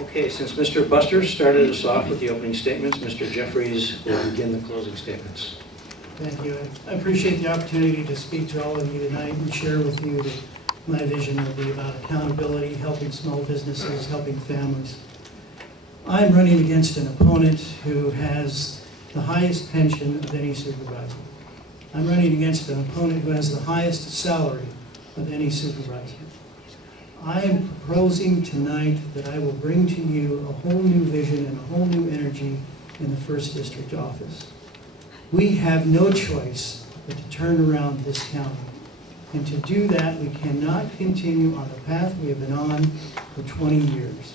Okay, since Mr. Buster started us off with the opening statements, Mr. Jeffries will begin the closing statements. Thank you. I appreciate the opportunity to speak to all of you tonight and share with you that my vision will be about accountability, helping small businesses, helping families. I'm running against an opponent who has the highest pension of any supervisor. I'm running against an opponent who has the highest salary of any supervisor. I am proposing tonight that I will bring to you a whole new vision and a whole new energy in the 1st District office. We have no choice but to turn around this county. And to do that, we cannot continue on the path we have been on for 20 years.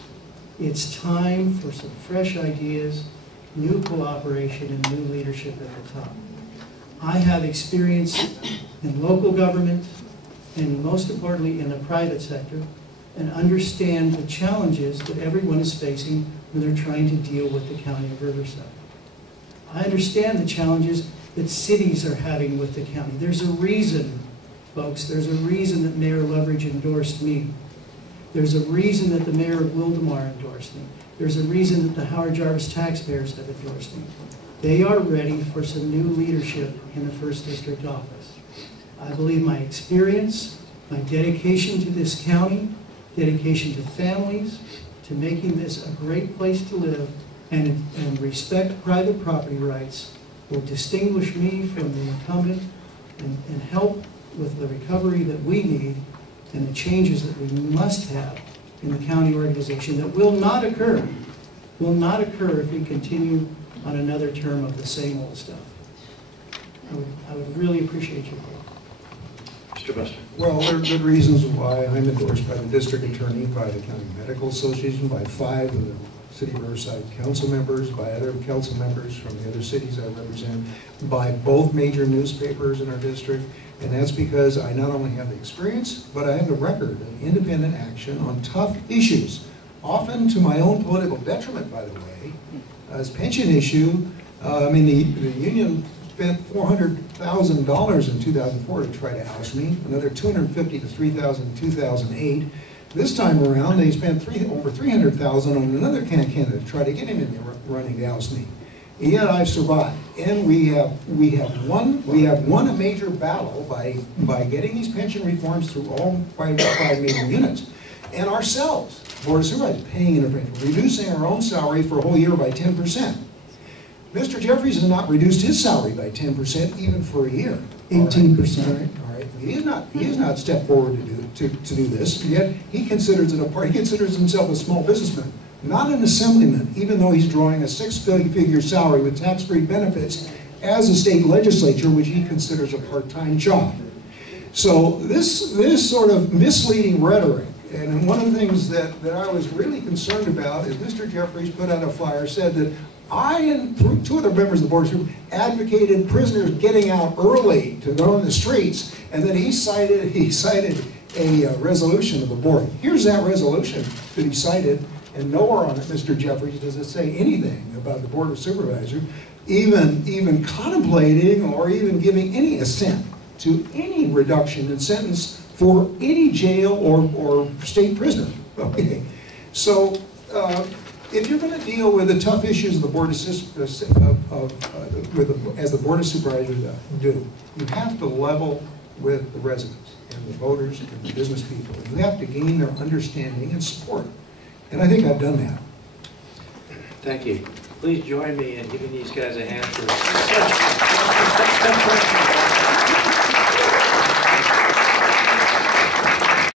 It's time for some fresh ideas, new cooperation, and new leadership at the top. I have experience in local government and most importantly in the private sector and understand the challenges that everyone is facing when they're trying to deal with the County of Riverside. I understand the challenges that cities are having with the county. There's a reason, folks, there's a reason that Mayor Loveridge endorsed me. There's a reason that the mayor of Wildemar endorsed me. There's a reason that the Howard Jarvis taxpayers have endorsed me. They are ready for some new leadership in the 1st District office. I believe my experience, my dedication to this county, dedication to families, to making this a great place to live, and respect private property rights will distinguish me from the incumbent and help with the recovery that we need and the changes that we must have in the county organization that will not occur if we continue on another term of the same old stuff. I would really appreciate your help. Mr. Buster. Well, there are good reasons why I'm endorsed by the district attorney, by the County Medical Association, by 5 of the City of Riverside council members, by other council members from the other cities I represent, by both major newspapers in our district, and that's because I not only have the experience, but I have the record of independent action on tough issues, often to my own political detriment, by the way. This pension issue, I mean, the union spent $400,000 in 2004 to try to oust me, another $250,000 to $3,000 in 2008. This time around, they spent over $300,000 on another candidate to try to get him in the running to oust me. And yet I've survived, and we have won a major battle by getting these pension reforms through all five major units, and ourselves, Board of Supervisors, paying a pension, reducing our own salary for a whole year by 10%. Mr. Jeffries has not reduced his salary by 10% even for a year. 18%. All right. He has not stepped forward to do this. Yet he considers it a part. He considers himself a small businessman, not an assemblyman, even though he's drawing a 6-figure salary with tax-free benefits as a state legislature, which he considers a part-time job. So this sort of misleading rhetoric. And one of the things that I was really concerned about is Mr. Jeffries put out a flyer, said that I and 2 other members of the board advocated prisoners getting out early to go on the streets, and then he cited a resolution of the board. Here's that resolution that he cited, and nowhere on it, Mr. Jeffries, does it say anything about the Board of Supervisors even contemplating or even giving any assent to any reduction in sentence for any jail or state prisoner. Okay, so if you're going to deal with the tough issues of the Board as the Board of Supervisors do, you have to level with the residents and the voters and the business people. You have to gain their understanding and support, and I think I've done that. Thank you. Please join me in giving these guys a hand for